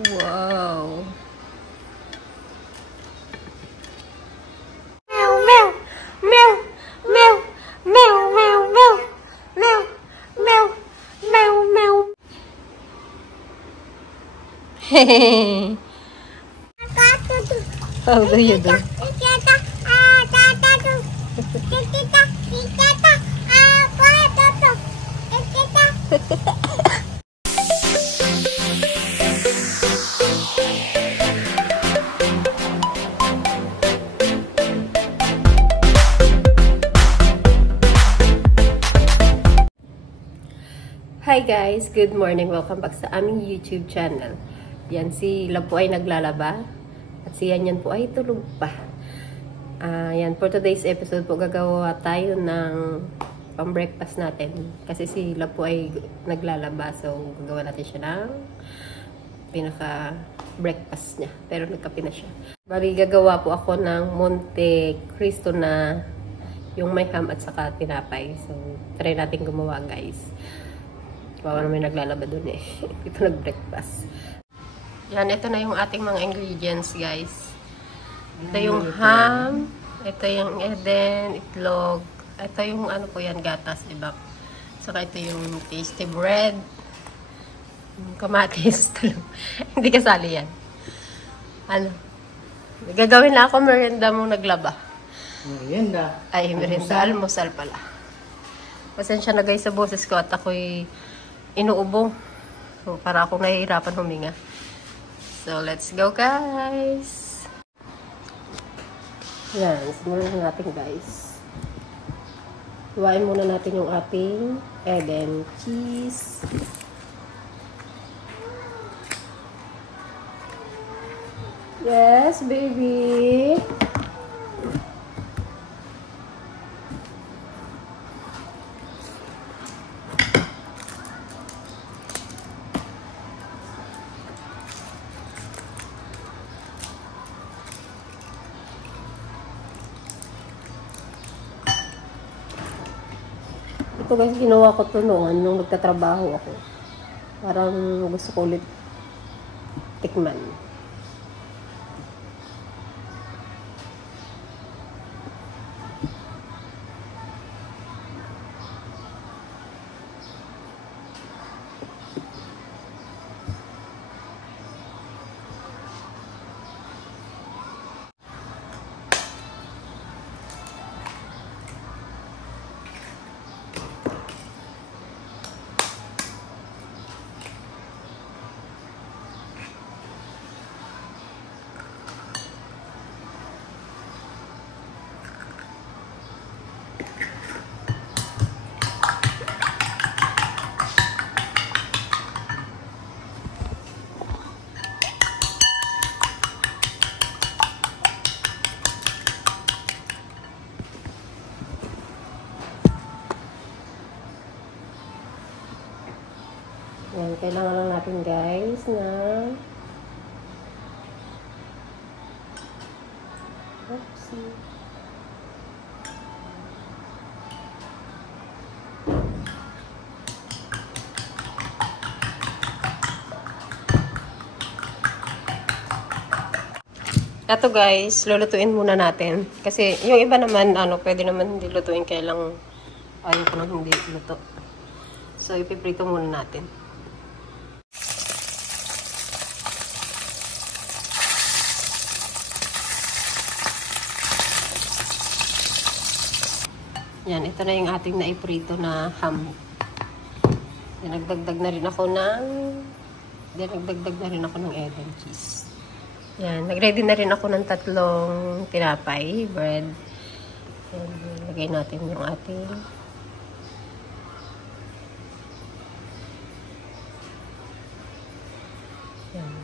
Wow. Hehehe. How do you do? Hi guys! Good morning! Welcome back sa aming YouTube channel. Yan, si Love po ay naglalaba. At si Yan po ay tulog pa. Yan, for today's episode po, gagawa tayo ng pang-breakfast natin. Kasi si Love po ay naglalaba. So, gagawa natin siya ng pinaka-breakfast niya. Pero nagkape na siya. Bali, gagawa po ako ng Monte Cristo na yung may ham at saka tinapay. So, try natin gumawa guys. Bawa naman naglalaba dun eh. Ito nag-breakfast. Yan, ito na yung ating mga ingredients, guys. Ito yung ham. Ito yung eden, itlog. Ito yung ano po yan, gatas, diba? Saka ito yung tasty bread. Kamatis. Hindi kasali yan. Ano? Gagawin na ako merienda mong naglaba. Merienda? Ay, merienda. Almusal pala. Pasensya na guys sa boses ko at ako'y inuubo. So, para akong nahihirapan huminga. So, let's go guys! Yan, simulan na natin guys. Iwain muna natin yung ating egg and cheese. Yes, baby! Ito guys, ginawa ko to noon nung nagtatrabaho ako. Parang gusto ko ulit tikman. Yan, kailangan lang natin guys na oopsie. Ito guys, lulutuin muna natin. Kasi yung iba naman, pwede naman hindi lutuin, kaya lang ayaw ko nang hindi luto. So, ipiprito muna natin. Yan, ito na yung ating naiprito na ham. Nagdagdag na rin ako ng egg and cheese. Yan, nagready na rin ako ng 3 tinapay, bread. Yan, lagay natin yung ating yan.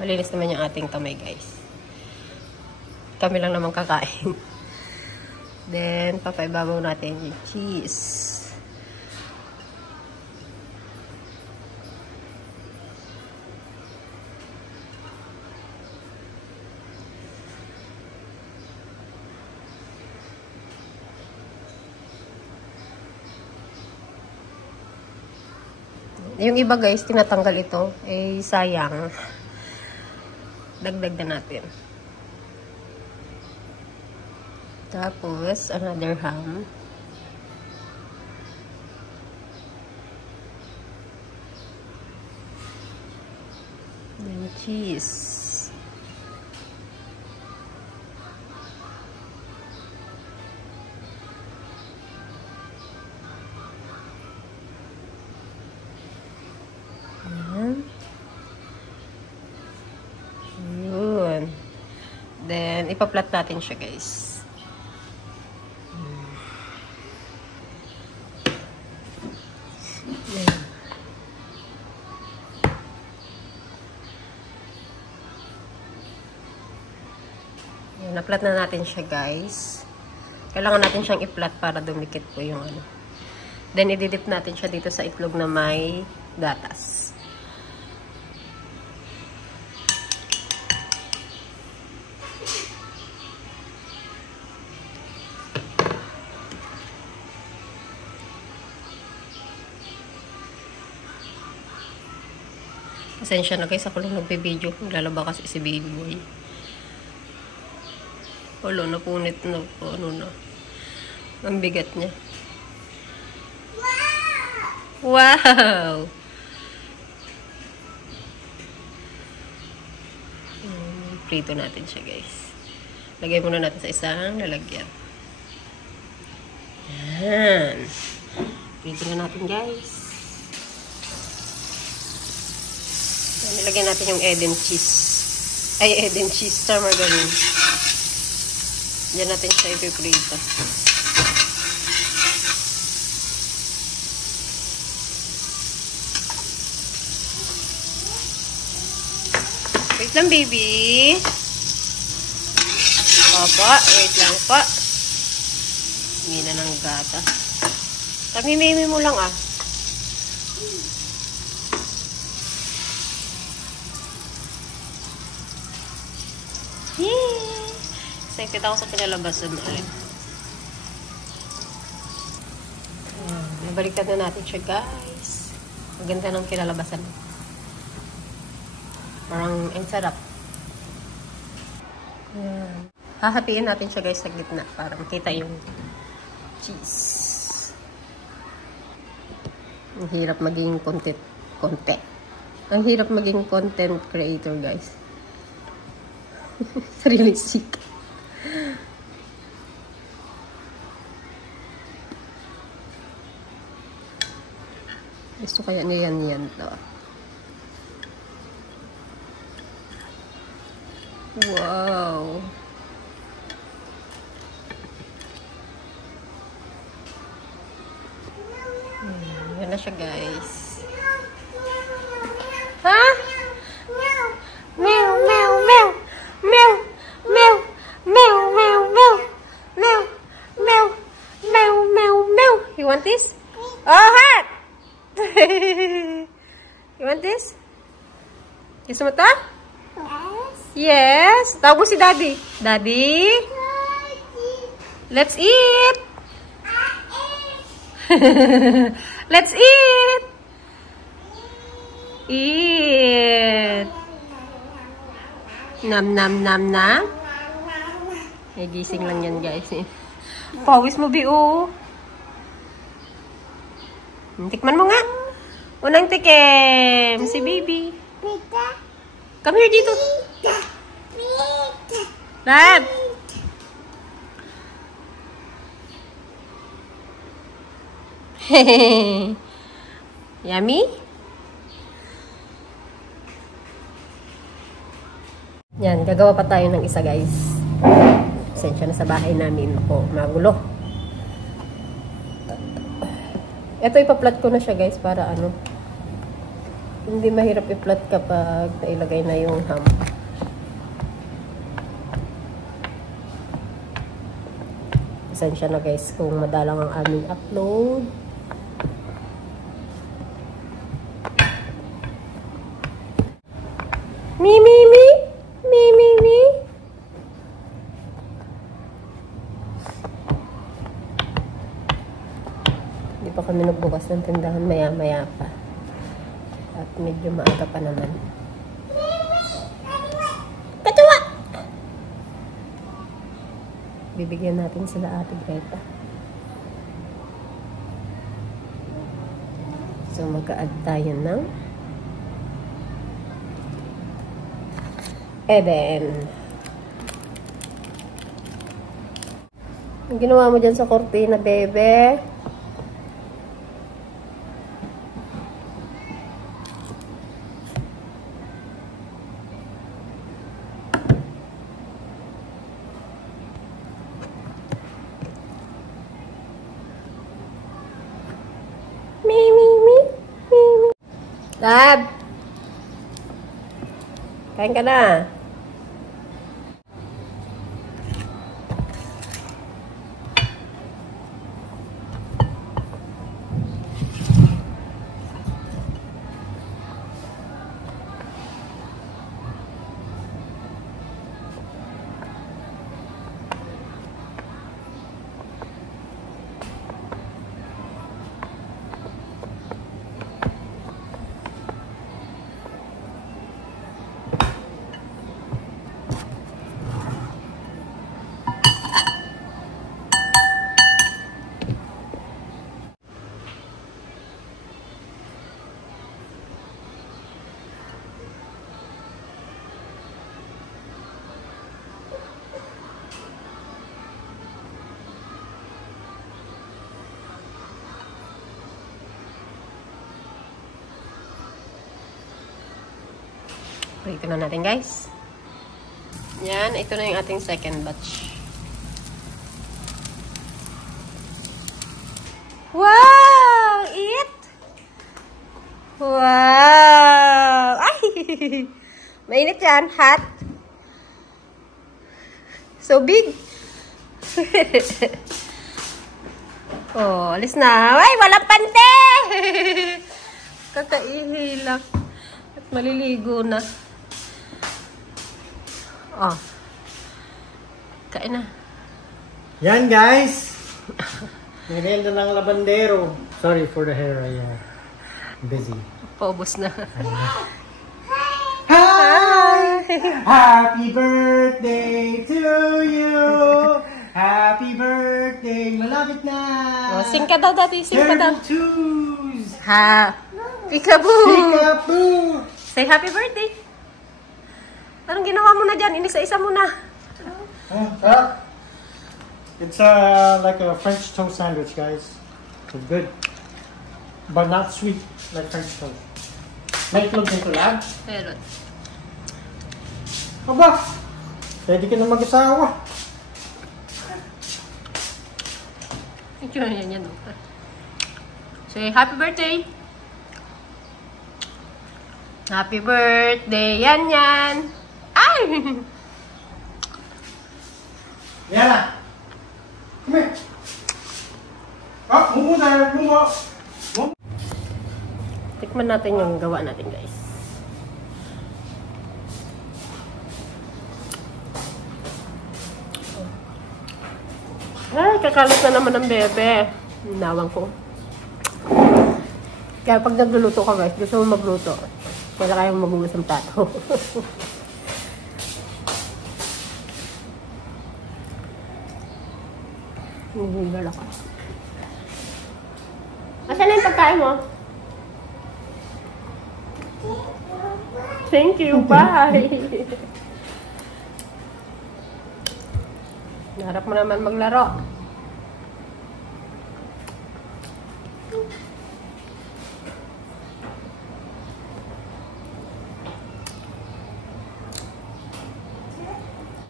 Malinis naman yung ating kamay, guys. Kami lang naman kakain. Then, papaibabaw natin yung cheese. Yung iba guys, tinatanggal ito. Eh, sayang. Dagdag na natin. Tapos, another ham. Then cheese. Yun. Then, ipaplat natin siya, guys. Yan. Yan, naplat na natin siya, guys. Kailangan natin siyang iplat para dumikit po yung ano. Then, ididip natin siya dito sa itlog na may gatas. Pasensya na guys, ako lang nagbe-video. Naglalaba kasi si baby boy. Wala, napunit na po. Ano na. Ang bigat niya. Wow! Prito natin siya guys. Lagay muna natin sa isang lalagyan. Yan. Prito na natin guys. Nilagyan natin yung Eden cheese. Ay, Eden cheese. Margarine. Diyan natin siya ipiprito. Wait lang, baby. Papa, wait lang pa. Hindi na ng gata. Kami-mimi mo lang ah. Yay! Excited ako sa pinalabasan na rin. Nabaliktad na natin siya, guys. Maganda ng kinalabasan. Parang ang sarap. Hahatiin natin siya, guys, sa gitna para makita yung cheese. Ang hirap maging content. Ang hirap maging content creator, guys. Sarili sick. Gusto kaya niya yan to. Wow. Yan na siya guys. Ha? Meow, meow, meow. Meow, meow, meow, meow, meow, meow, meow, meow, meow, meow. You want this? Oh, hot! You want this? Gusto mo to? Yes. Tawag mo si Daddy. Daddy? Let's eat! Let's eat! Eat! Nam, nam, nam, nam. May gising lang yan, guys. Pawis mo, Bio. Tikman mo nga. Unang tikim. Si baby. Come here dito. Dad. Yummy? Yan, gagawa pa tayo ng isa guys. Pasensya na sa bahay namin. Ako, magulo. Ito ipaplat ko na siya guys para ano. Hindi mahirap i-plat kapag nailagay na yung ham. Pasensya na guys kung madalang ang aming upload. Mi. Hindi pa kami nagbukas ng tindahan, maya-maya pa. At medyo maaga pa naman. Bibigyan natin sila Ate Greta. So, mag-a-add tayo ng Eden. Ang ginawa mo dyan sa kortina, bebe? Lab! Kain ka na. Ito na natin, guys. Yan, ito na yung ating second batch. Wow! Eat! Wow! Ay! Mainit yan. Hot. So big. Oh, alis na. Ay, walang pante! Kakaihi lang. At maliligo na. Oh. Kain na. Yan, guys. Merienda ng labandero. Sorry for the hair. Busy. Paubos na. Hi! Happy birthday to you! Happy birthday! Malapit na! Oh, sing ka daw dati. Sing ka daw. Terrible twos! Ha! Peekaboo! Peekaboo! Say happy birthday. Anong ginawa mo na dyan? Inisa-isa mo na. It's like a French toast sandwich, guys. It's good. But not sweet like French toast. May itlog dito, Lab? Meron. Aba! Pwede ka na mag-asawa. Yan. Say happy birthday. Happy birthday, yan. Ay! Yan na. Come here. Mumu na. Mumu. Tikman natin yung gawa natin, guys. Ay, kakalat na naman ng bebe. Nawang ko. Kaya pag nagluluto ka, guys, gusto mo magluto. Wala kayong magugas ng plato. Hihigal ako. Asan na yung pagkain mo? Thank you, bye! Naharap mo naman maglaro.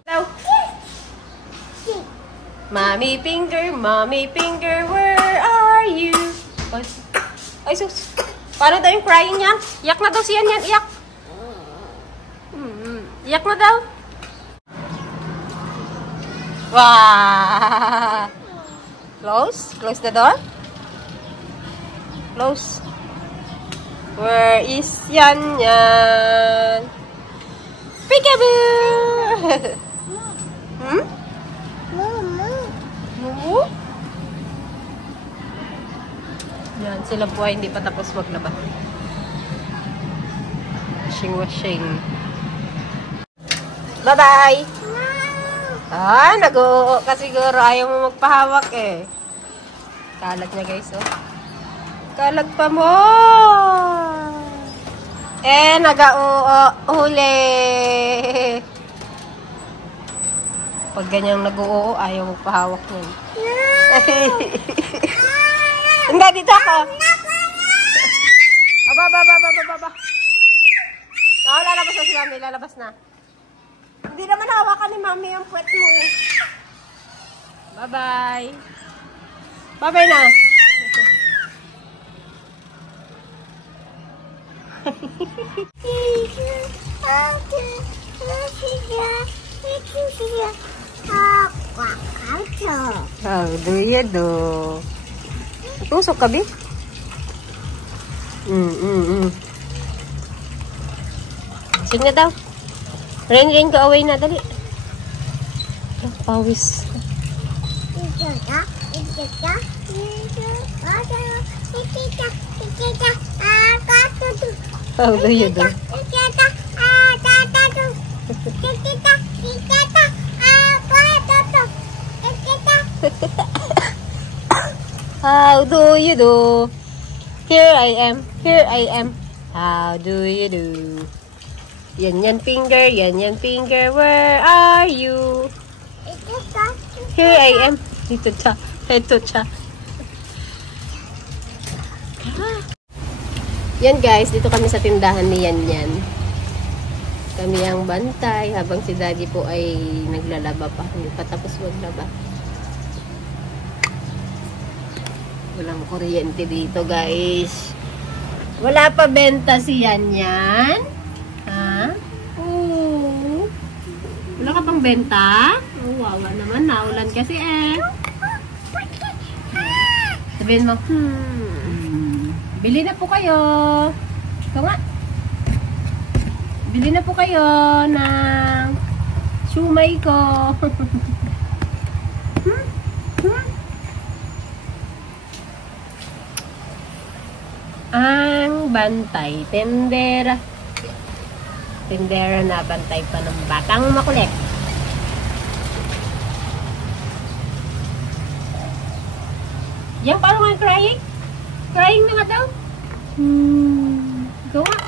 Hello? Mommy finger, where are you? Ay, sus. Paano daw yung crying niya? Iyak na daw siya niyan, iyak. Iyak na daw. Wow! Close the door. Close. Where is yan? Peekaboo! Mumu? Yan, sila po ay hindi pa tapos maglaba. Washing. Bye-bye! Ay, nag-oo ka siguro. Ayaw mo magpahawak eh. Kalat niya guys, oh. Kalat pa mo! Nag-oo. Huli! Pag ganyang nag-oo, ayaw magpahawak nun. Hindi, dito ako. Aba. Lalabas na si Mami, lalabas na. Hindi naman hawakan ni Mami yung puwet mo. Bye-bye. Bye-bye na. How do you do? Tusok ka, Bi? Sige na daw. Ring ka away na, dali. Pawis. How do you do? How do you do? Here I am. How do you do? Yan finger, where are you? Here I am. Ito cha. Yan guys, dito kami sa tindahan ni Yan. Kami ang bantay habang si Daddy po ay naglalaba pa. Hindi pa tapos maglaba. Walang kuryente dito guys. Wala pa benta si Yan. Ha? Oo. Wala ka pang benta? Oh, wawa naman. Naulan kasi eh. Sabihin mo, bili na po kayo. Ito nga. Bili na po kayo ng siumay ko. Ang bantay, tendera. Tendera na bantay pa ng batang makulit. Yan, paano nga crying? Crying na nga daw? Go nga.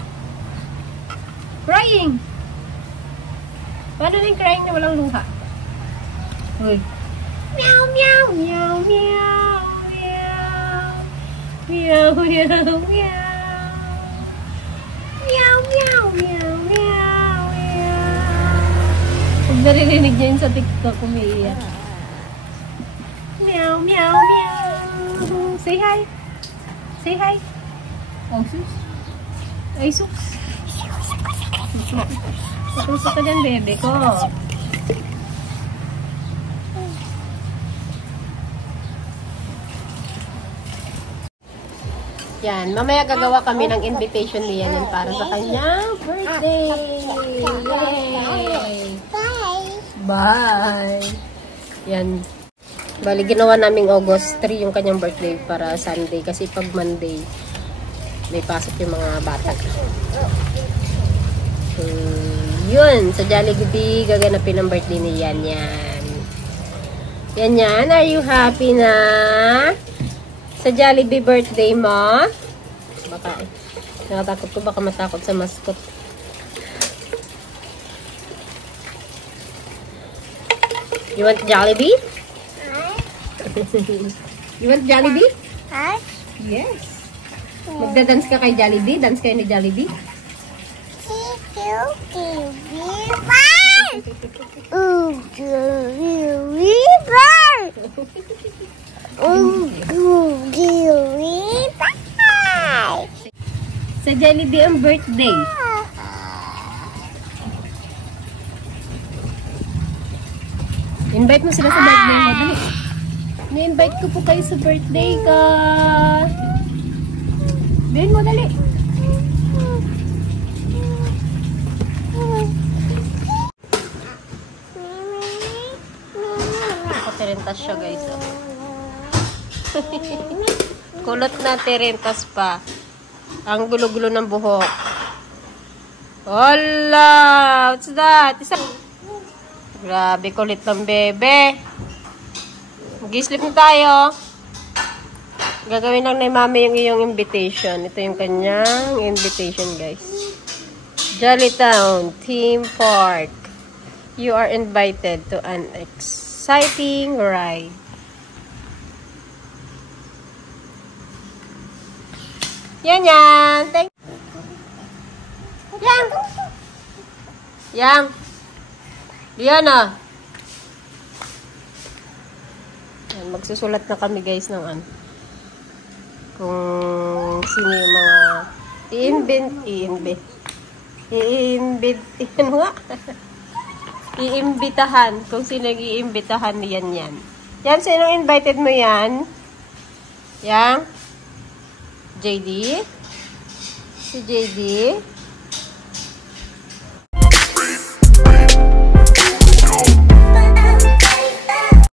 Crying. Paano na yung crying na walang luha? Uy. Meow, meow, meow, meow, meow. Meow, meow, meow. Meow, meow, meow, meow, meow. Pag naririnig niya yun sa TikTok, umiiyak. Meow, meow, meow. Say hi. Say hi. Oh, sus. Ay, sus. Matusok ka dyan, bebe ko. Yan, mamaya gagawa kami ng invitation ni Yan para sa kanyang birthday. Yay! Bye! Yan. Bali, ginawa naming August 3 yung kanyang birthday para Sunday. Kasi pag Monday, may pasok yung mga bata. Yun, sa Jollibee, gaganapin ang birthday ni Yan. Yan, are you happy na? Sa Jollibee birthday mo? Baka eh. Nakatakot ko, baka matakot sa mascot. You want Jollibee? You want Jollibee? Yes. Magda-dance ka kay Jollibee? Dance kayo ni Jollibee? Sa Jollibee ang birthday. Invite mo sila sa birthday mo. Dali. Ni-invite ko po kayo sa birthday ka. Bilhin mo, dali. Nakaterentas siya, guys. Oh. Kulot na terentas pa. Ang gulo-gulo ng buhok. Hola! What's that? Grabe, kulit ng bebe. Mag-sleep na tayo. Gagawin lang ni mami yung iyong invitation. Ito yung kanyang invitation, guys. Jollytown Theme Park. You are invited to an exciting ride. Yan. Thank Yang. Diana. Yan, magsusulat na kami guys ng ano. Kung sino yung mga iimbitahan. Kung sino yung iimbitahan yan. Yan, sino invited mo yan? Yang? JD? Si JD?